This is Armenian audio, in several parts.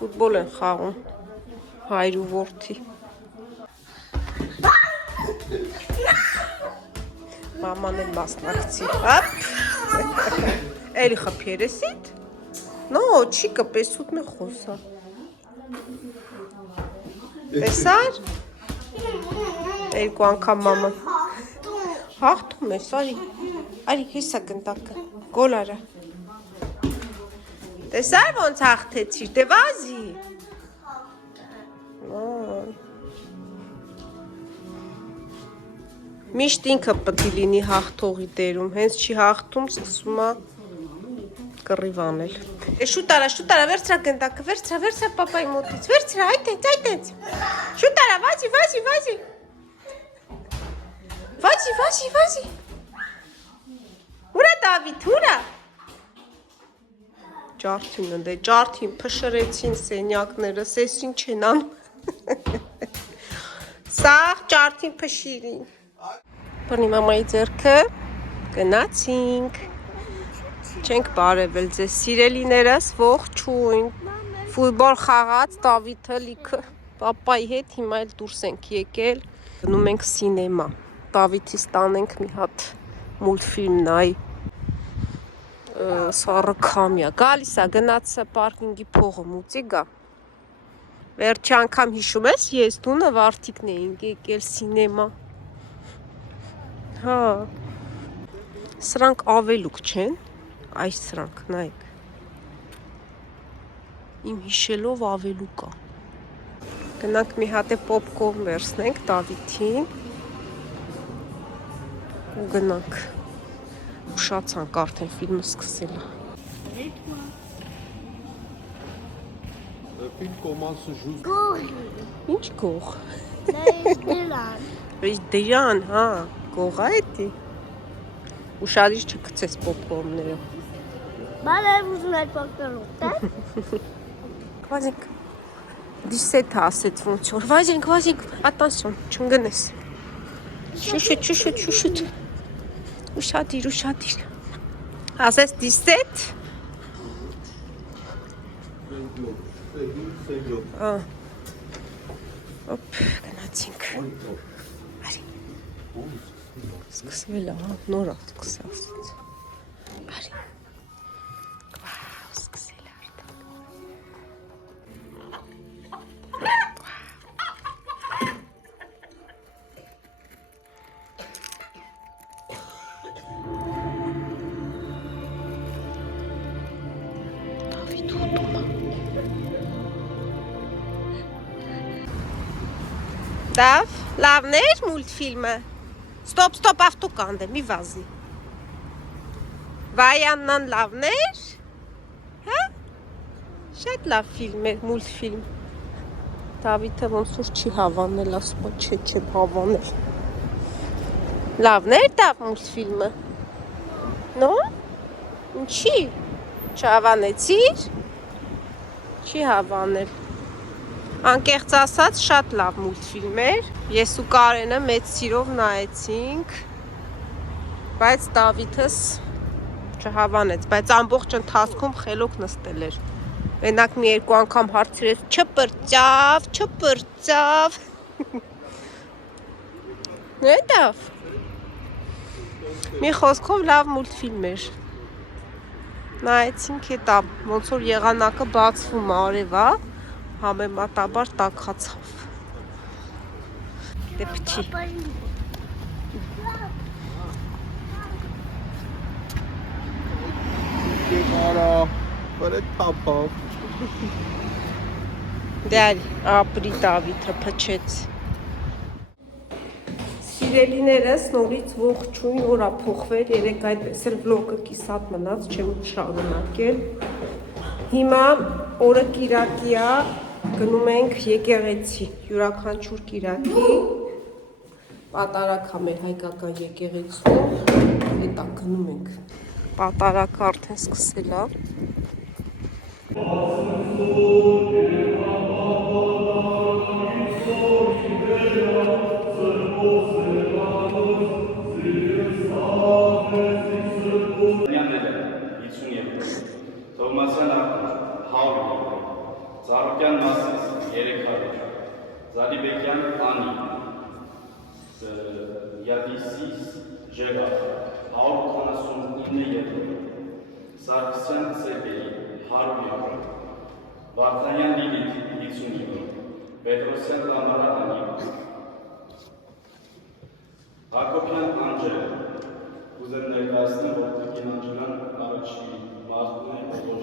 Ֆուտբոլ են խաղում հայր ու որդի։ Մաման էլ մասնակցի, հապ։ Էլի խփի երեսիդ։ No, չի կպես ուտն է խոսա։ Տեսար։ Երկու անգամ մաման։ Հաղթում ես, արի հեսա գնդակը, գոլ արա։ Տեսար ոնց հաղթեցիր, դե վազի։ Միշտ ինքը պետք է լինի հաղթողի դերում, հենց չի հաղթում, սկսում է կռիվ անել։ Շուտ արա, վերցրա գնդակը, վերցրա պապայի մոտից, վերցրա, այտենց։ Շուտ արա, վազի։ Ուրա Դավիթ, ուրա։ Ջարդին փշրեցին սենյակները, սես ինչ են անում։ Սաղ ջարդին փշիրին։ Բռնի մամայի ձեռքը, գնացինք։ Չենք բարևել ձեզ սիրելիներս, ողջույն։ Ֆուտբոլ խաղաց Դավիթը լիքը պապայի հետ, հիմա էլ դուրս ենք եկել։ Գնում ենք սինեմա։ Դավիթից տանենք մի հատ մուլտֆիլմ նայ։ Սառըքամյա, գալիս է գնացը պարկինգի փողը մուծի գա։ Վերջի անգամ հիշում ես, ես դու նվարդիկն էինք եկել սինեմա։ Հա, սրանք ավելուկ չեն, այս սրանք, նայք։ Իմ հիշելով ավելուկ է։ Գնանք մի հատ է պոպկորն վերցնենք Դավիթին։ Ու գնանք։ Ուշացանք արդեն ֆիլմը սկսել է։ Գող։ Ինչ գող։ Դրան։ Դրան, հա, գող է էդի։ Ուշադիր չգցես պոպկորնները։ Բալև ուզում այդ պոպկորնը։ Վազենք։ Դիսեթ ասեց ոնց որ։ Վազենք, ատանսյոն, չընկնես։ Շուշուտ։ Ուշադիր։ Ասես դիսեթ։ Ոպ, գնացինք։ Արի։ Սկսվել է, նոր սկսած։ Արի։ Վաու, սկսել է արդեն։ Դավիթ ուտում է։ Դավ, լավն էր մուլտֆիլմը։ Ստոպ, ավտոկան դե, մի վազի։ Վայաննան լավն էր։ Հա? Շատ լավ ֆիլմ էր, մուլտֆիլմ։ Դավիթը ոնց որ չի հավանել, ասում է չեմ հավանել։ Լավն էր դավ մուլտֆիլմը։ No? Ինչի։ Չհավանեցիր։ Չի հավանել։ Անկեղծ ասած շատ լավ մուլտֆիլմ էր։ Ես ու Կարենը մեծ սիրով նայեցինք։ Բայց Դավիթս չհավանեց, բայց ամբողջ ընթացքում խելոք նստել էր։ Մենակ մի երկու անգամ հարցրեց չպրծավ։ Նեդավ։ Մի խոսքով լավ մուլտֆիլմ էր։ Նայեցինք հետա, ոնց որ եղանակը բացվում արևա, համեմատաբար տաքացավ։ Դե փչի։ Արա, բրե թափավ։ Դե արի, ապրի Դավիթը փչեց։ Սիրելիներս նորից ողջույն, օր փոխվել, երեք այդպես էլ վլոգը կիսատ մնաց, չեմ շարունակել։ Հիմա օրը կիրակի է, գնում ենք եկեղեցի, յուրաքանչյուր կիրակի պատարագ է մեր հայկական եկեղեցում, հետա գնում ենք։ Պատարագը արդեն սկսել է։ Թովմասյան Արտուր, 100 եվրո, Զարուկյան Մասիս 300, Զալիբեկյան Անի, Յադիսիս Ժեգար 149 եվրո, Սարգսյան Սերգեյ 100 եվրո, Վարդանյան Լիլիթ 50 եվրո, Պետրոսյան Տամարա Անի, Հակոբյան Անջել, ուզեմ ներկայացնել, որ Տիկին Անջելան առաջի մարդն է, որ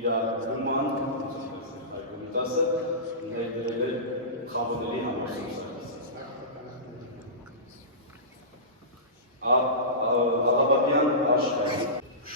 իր գուման, այգունիտասը ներդրել է խավոների համարսում սարքիսից։ Ալաբաբյան Աշխայ։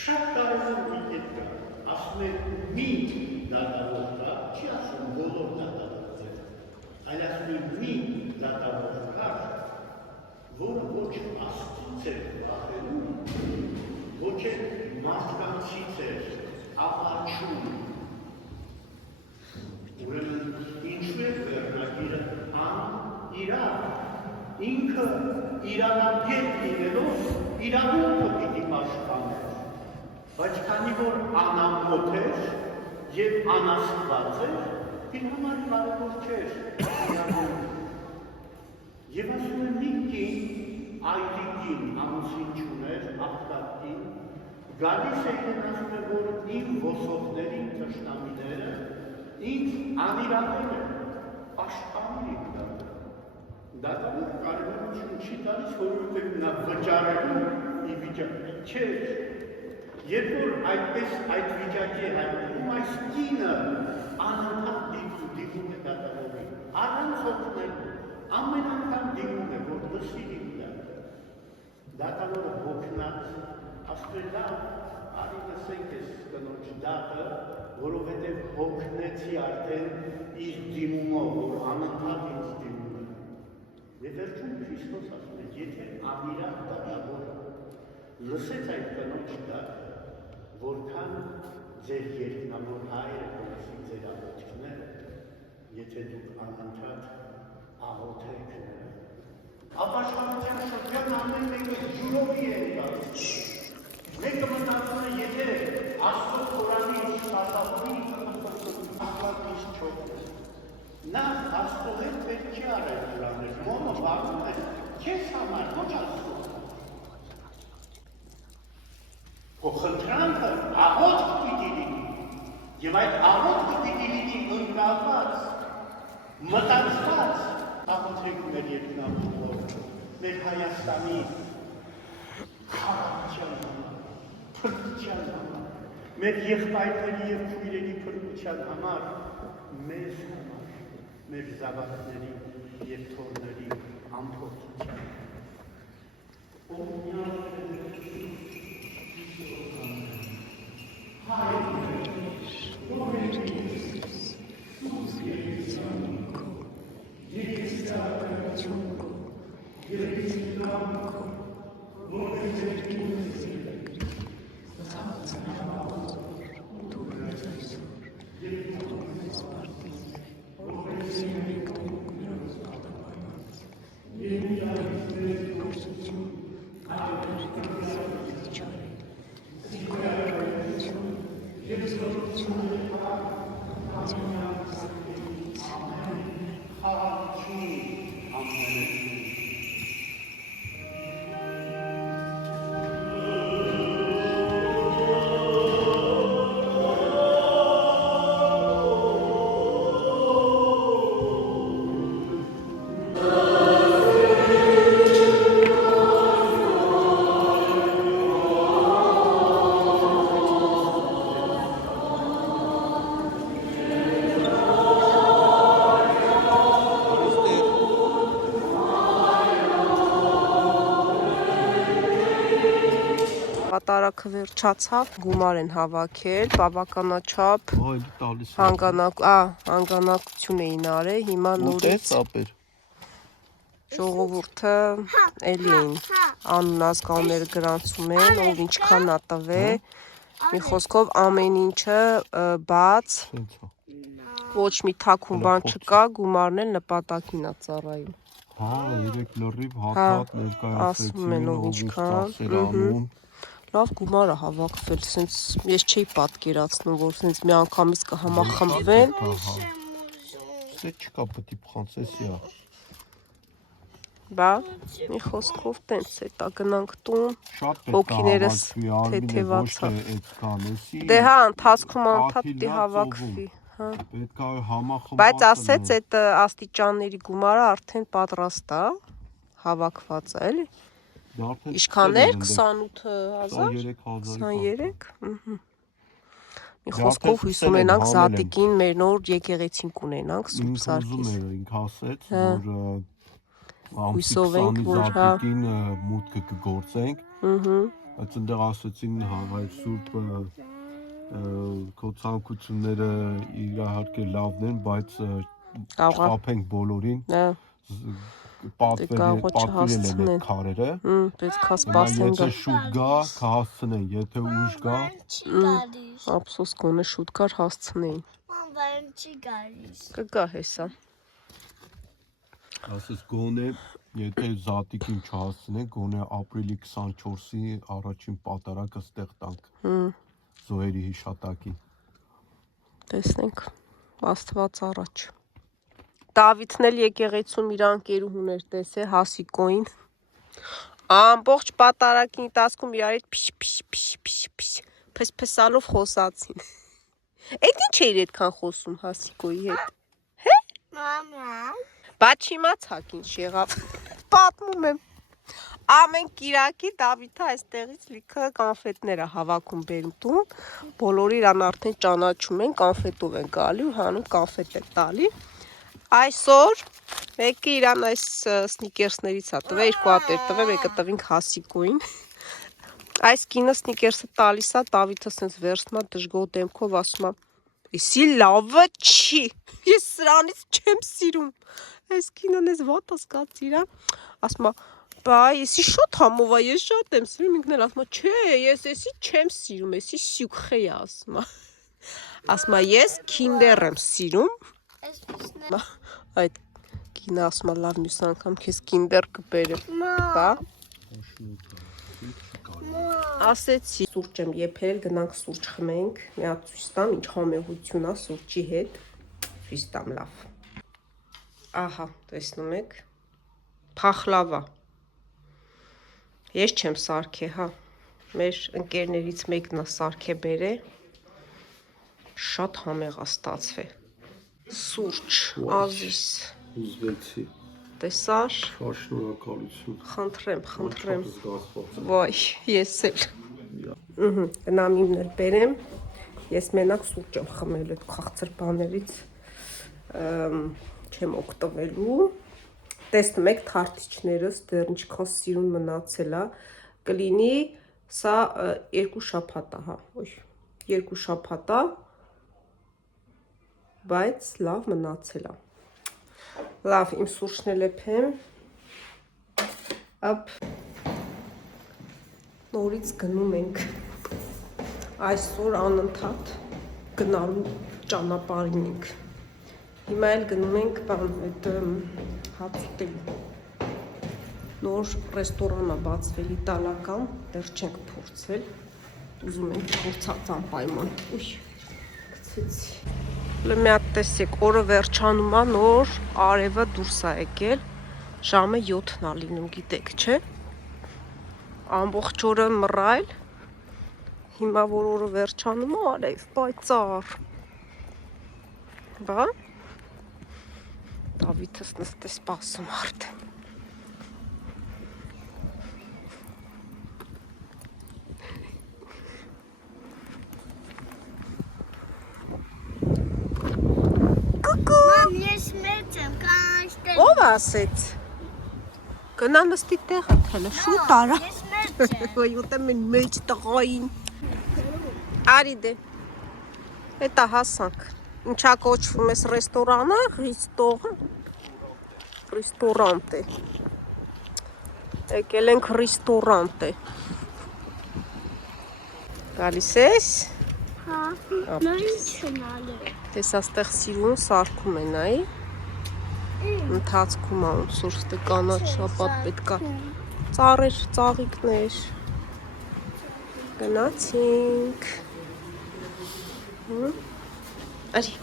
Շատ կարևոր մի կետ կա, ասում է մի դատավոր կա, չի ասում բոլոր դատավորներ, այլ ասում է մի դատավոր կա, որը ոչ աստծուց է վախենում, ոչ է մարդկանցից է ապաչում։ Ուրեմն ինչու է վերնագիրը անիրավ, ինքը իրանագետ լինելով իրանունքը պիտի պաշտպաներ, բայց քանի որ անամոթ էր և անաստված էր, իր համար կարևոր չէր իրանունքը։ Եվ ասում է մի կին, այլիկին ամուսին չուներ, աղտակին, գալիս է են ասում է, որ իմ ոսողներին թշնամիները ինձ անիրանել են, պաշտպանել իմ դատը։ Դատանը կարևորություն չի տալիս, որովհետև նա վճարելու ի վիճակի չէր։ Երբ որ այդպես այդ վիճակի է հայտնվում, այս կինը անընդհատ դիմում է դատավորին, առանց օգնելու, ամեն անգամ դիմում է, որ լսի իմ դատը։ Դատավորը հոգնած, ասում է լավ, արի լսենք ես կնոջ դատը, որովհետև հոգնեցի արդեն իր դիմումով, որ անընդհատ ինձ դիմում է։ Եվ վերջում Քրիստոս ասում է, եթե անիրավ դատավորը լսեց այդ կնոջ դատը, որքան ձեր երկնավոր հայրը կլսի ձեր աղոթքները, եթե դուք անընդհատ աղոթեք նրան։ Ապաշխարության շրջան ամեն մեկը ջուրովի է տալիս։ Մեկը մտածում է, եթե Աստծո Խորանի շտապի աղոթքից չօգնի։ Նա Աստծո հետ պետք չի արել դրաներ, մոնը վարում է, քեզ համար, ոչ Աստծո։ Խնդրանքը աղոթք պիտի լինի, և այդ աղոթքը պիտի լինի ընկալված, մտածված, աղոթեք մեր երկնավոր, մեր Հայաստանի խաղաղության համար, փրկության համար, մեր եղբայրների և քույրերի փրկության համար, մեզ համար, մեր զավակների և թոռների ամփոփության։ Պատարակը վերջացավ, գումար են հավաքել, բավականաչափ տալիս հանգանակություն էին արել, հիմա նորից ժողովուրդը էլի էին անուն ազգանները գրանցում են, ով ինչքան ա տվել, մի խոսքով ամեն ինչը բաց, ոչ մի թաքուն բան չկա, գումարն էլ նպատակին ա ծառայում։ Հա, երեք լրիվ հակատ ներկայացրեցին, ով ինչքան Լավ գումար է հավաքվել, սենց ես չէի պատկերացնում, որ սենց մի անգամից կհամախմբվեն։ Սե չկա պետք է ֆրանսեսի է։ Բա, մի խոսքով տենց է, տա գնանք տուն, Շատ հոգիներս թեթևացա։ Դե հա, ընթացքում անդադ դի հավաքվի, հա։ Պետք է համախմբված։ Բայց ասեց այդ աստիճանների գումարը արդեն պատրաստ է, հավաքված է, էլի։ Իշքաներ 28,000, 23, մի խոսքով հույս ունենանք Զատիկին մեր նոր եկեղեցին կունենանք Սուրբ Սարգիս։ Ինք ասեց, որ հույսով ենք, որ հա Զատիկին մուտքը կգործենք, բայց ընդեղ ասեցին հավայր Սուրբ քո ցանկությունները իհարկե լավն են, բայց չխափենք բոլորին, պատվիրել են այդ քարերը, պետք է սպասենք, եթե շուտ գա, կհասցնեն, եթե ուշ գա, ափսոս կոնե շուտ կար հասցնեին, կգա հեսա, ասես գոնե, եթե Զատիկին չհասցնենք, գոնե ապրիլի 24-ի առաջին պատարակը ստեղ տանք, զոհերի հիշատակին, տեսնենք, Աստված առաջ, Դավիթն էլ եկեղեցում իր անկերուհուն էր տեսել Հասիկոին, ամբողջ պատարակի ընթացքում իրար հետ փսփսալով խոսացին, այդ ինչ էր այդքան խոսում Հասիկոյի հետ, հե? Բայց չիմացաք ինչ եղավ, պատմում եմ, ամեն կիրակի Դավիթը այստեղից լիքը կանֆետներ է հավաքում բերում տուն, բոլորը իրան արդեն ճանաչում են, կանֆետով են գալի ու հանում կանֆետ է տալի, այսօր մեկը իրան այս սնիկերսներից է տվել, երկու հատ էր տվել, մեկը տվինք Հասիկոին, այս կինը սնիկերսը տալիս է, Դավիթը սենց վերցնում է դժգոհ դեմքով ասում է, «Էսի լավը չի, ես սրանից չեմ սիրում», այս կինան ես վատ ասկաց իրան, ասում է, «Բա, եսի շոտ համով է, ես շատ եմ սիրում», ինքն էլ ասում է, «Չէ, ես եսի չեմ սիրում, եսի սյուքխե է», ասում է, ես քինդեր եմ սիրում, այդ կինը ասում է, լավ մյուս անգամ քեզ կինդեր կբերեմ, բա, ասեցի, սուրճ եմ եփել, գնանք սուրճ խմենք, մի հատ ցույց տամ, ինչ համեղություն է սուրճի հետ, ցույց տամ լավ, ահա, տեսնում եք, փախլավա, ես չեմ սարքե, հա, մեր ընկերներից մեկն է սարքե բերե, շատ համեղ է ստացվել, սուրճ, ազիս, ուզվեցի, տեսար, շնորհակալություն, խնդրեմ, վայ, ես էլ, գնամ իմն էլ բերեմ, ես մենակ սուրճ եմ խմել այդ քաղցր բաներից, չեմ օգտվելու, տեսնում եք թարթիչներս, դեռ ինչքան սիրուն մնացել է, կլինի, սա 2 շաբաթ է, հա, 2 շաբաթ է, բայց լավ մնացել է, լավ, իմ սուրճն էլ եփեմ, նորից գնում ենք, այսօր անընդհատ գնալու ճանապարհին ենք, հիմա էլ գնում ենք այդ հաց ուտելու, նոր ռեստորան է բացվել իտալական, դեռ չենք փորձել, ուզում ենք փորձած անպայման, գցեցի, մի հատ տեսեք, օրը վերջանում է, նոր արևը դուրս է եկել, ժամը 7-ն է լինում, գիտեք, չէ, ամբողջ օրը մռայլ, հիմա որ օրը վերջանում է, արև, պայծառ, բա, Դավիթս նստե սպասում արդեն, ով ասեց, գնա նստի տեղը թելը, շուտ արա, ուտեմ են մեջ տղային, արի դե, հետա հասանք, ինչա կոչվում ես ռեստորանը, ռեստորանտ է, եկել ենք ռեստորանտ է, գալիս ես, տես աստեղ սիրուն սարքում են այ, ընթացքում ոնց որ ստե կանաչ շապատ պետք է ծառեր, ծաղիկներ։ Գնացինք։ Արի,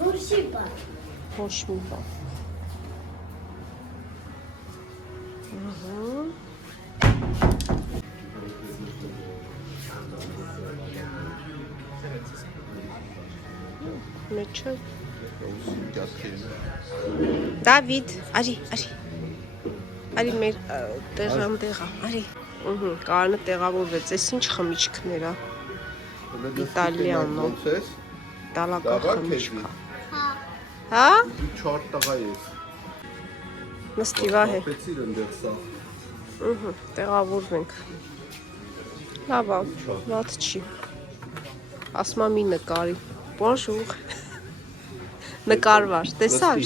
Вурсипа. ոչ մի բան։ Մեջը Դավիթ, արի։ Արի մեր տեղա, արի։ Կարանը տեղավորվեց, այս ինչ խմիչքներ է։ Իտալիանո։ Իտալական խմիչք է։ Հա? 4 տղա ես։ Նստիվա է։ Ապեցիր ընդեղ սա։ Տեղավորվենք։ Լավ է, վատ չի։ Ասմա մի նկարի։ Bonjour։ Նկարվար, տեսար։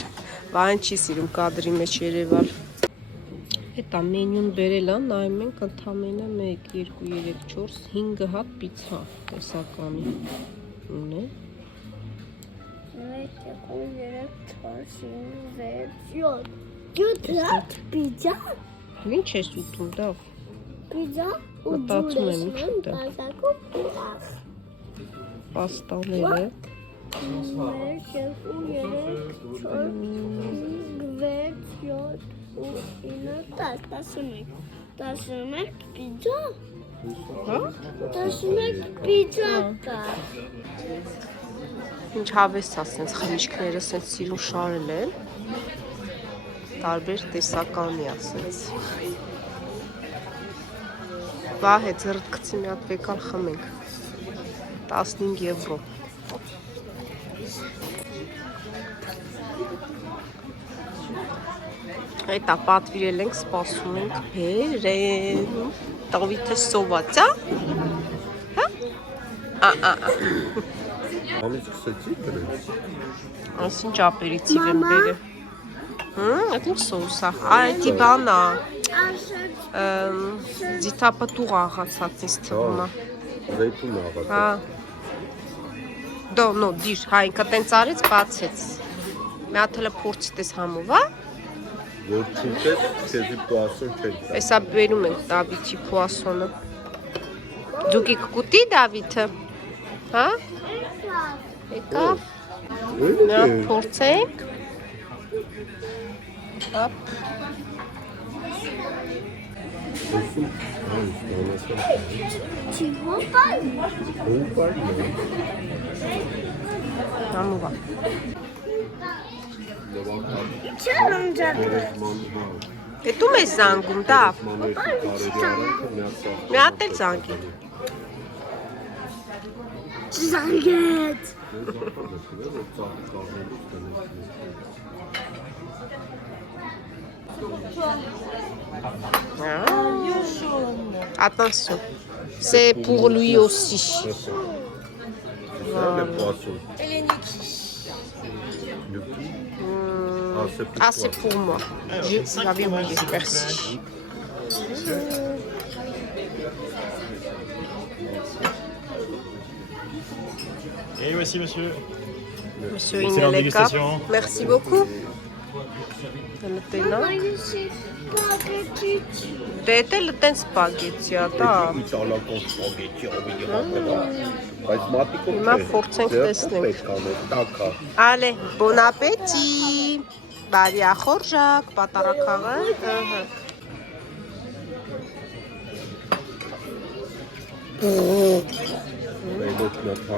Վայն չի սիրում կադրի մեջ երևալ։ Հետա մենյուն բերել է, նայում ենք ընդամենը 1, 2, 3, 4, 5 հատ պիցա տեսականի ունե։ 7 pizza. Ինչ ես ուտում դա։ Pizza ու Մտածում եմ ինչ ուտեմ։ Պաստաները։ 11 pizza. Հա? 11 pizza կա։ Ինչ հավես է, սենց խմիչքները սենց սիրուն շարել են։ Տարբեր տեսականի է սենց։ Վահե, ձեռդ գցի մի հատ վեկալ խմենք։ 15 եվրո։ Հետա պատվիրել ենք, սպասում ենք բերեն։ Տավիթը սոված է։ Հա? Անից կսեցի դրես։ Այսինչ ապերիցիվ եմ բերել։ Այդ ինչ սոուս է։ Այդի բան է։ Ձիթապտուղ աղացած ինձ թվում է։ Զեյթուն աղացած։ Հա։ Դո, դիր, հա ինքը տենց արեց, բացեց։ Մի հատ հələ փորձի տես համով, հա։ Որ չուտես, քեզի պուասոն չեն տա։ Էսա բերում ենք Դավիթի պուասոնը։ Ձուկի կուտի Դավիթը։ Հա։ Եկավ։ Նա փորձենք։ Հապ։ Համովա։ Հետում ես զանգում, Դավ։ Մի հատ էլ զանգի։ Զանգեց։ Attention, c'est pour lui aussi. Ah, c'est pour moi. J'avais oublié. Merci. Et voici monsieur. Monsieur Excellente Ineleka. dégustation. Merci beaucoup. Դետել տենց սպագեցի ա, դա։ Իտալական սպագետի բայց մատիկով Հիմա փորձենք տեսնենք։ Պետք անել, տակա։ Ալե, bon appétit։ Բարի ախորժակ, պատարակաղը։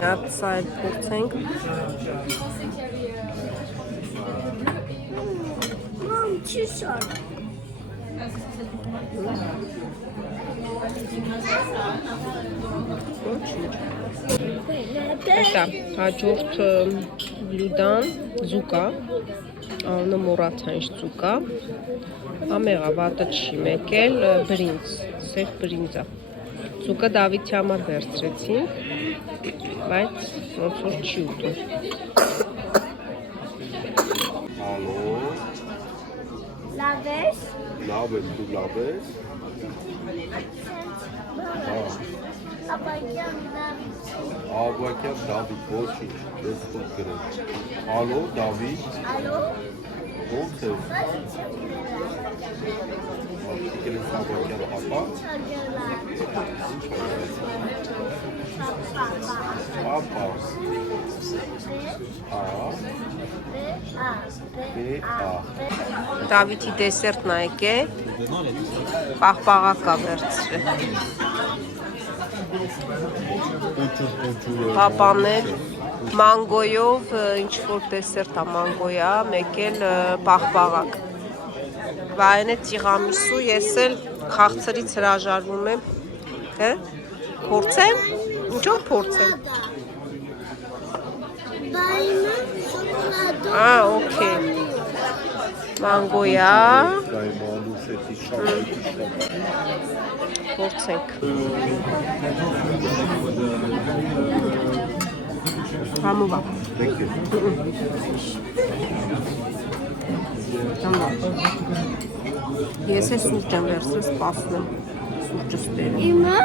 Հացա էլ փորձենք։ Մամ, չի շար։ Դա հաջորդ բլյուդան զուկա, անունը մոռացա ինչ զուկա, ամեղա վատը չի մեկել բրինձ, սև բրինձա։ Զուկը Դավիթի համար վերցրեցինք, բայց ոնց որ չի ուտում։ Ալո, Լավ ես։ լավ եմ, դու լավ ես։ Ապակյան Դավիթ։ Աբակյան Դավիթ, ոչինչ, ես խոտ գրել։ Ալո, Դավիթ։ Ալո։ ոնց է։ Եկել ես հավաքյալ ապա։ Ապա։ Դավիթի դեսերտն ա եկել, պաղպաղակա վերցրել, պապանել, մանգոյով, ինչ-որ դեսերտ ա մանգոյա, մեկ էլ պաղպաղակ, վայեն է տիղամիսու, ես էլ խաղցրից հրաժարվում եմ, փորձեմ, ինչով փորձեմ, օքեյ, մանգոյա, փորձենք, համուվա, ես է սուրճ եմ վերցրել, սպասնեմ, սուրճը ստերեմ, Իմը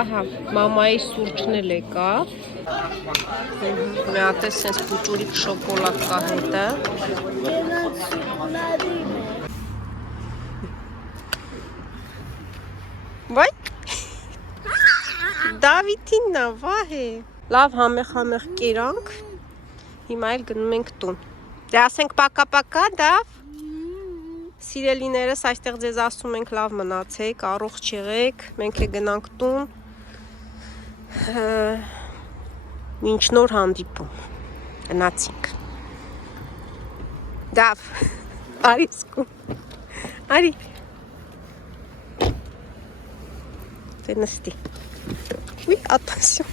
ահա, մամայի սուրճն էլ եկավ, մի հատ է սենց պուճուրիկ շոկոլադ կա հետը, գնաց շոկոլադին է։ վայ, Դավիթին նա, վահ է, լավ համեղ կերանք, հիմա էլ գնում ենք տուն, դե ասենք պակա, Դավ, սիրելիներս այստեղ ձեզ ասում ենք լավ մնացեք, առողջ եղեք, մենք է գնանք տուն, մինչ նոր հանդիպում, գնացինք, Դավ, արի սկում, արի, դե նստի, ուի, ատասյոն,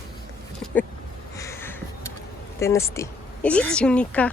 դե նստի, իզի Սյունիկա,